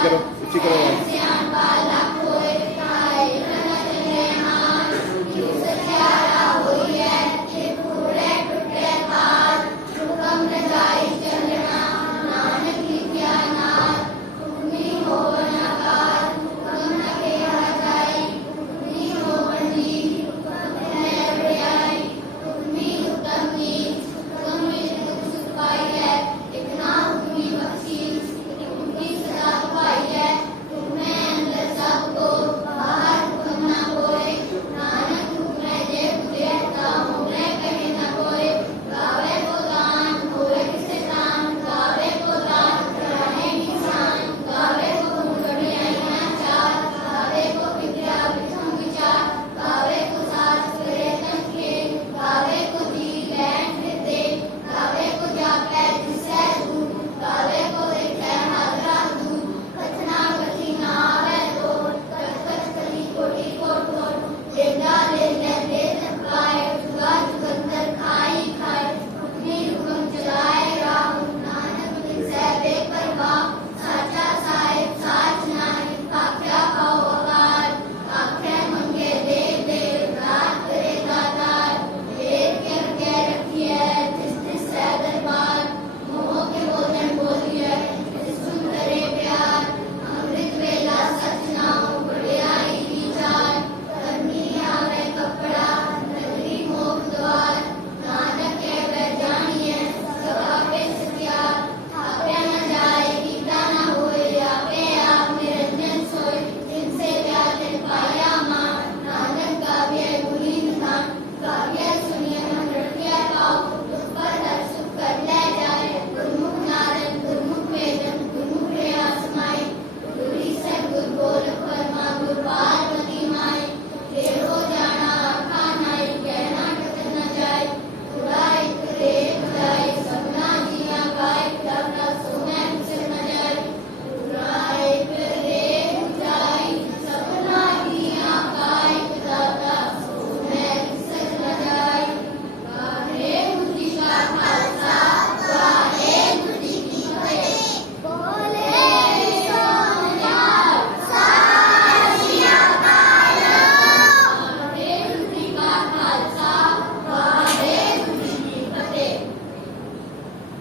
stickerono, stickerono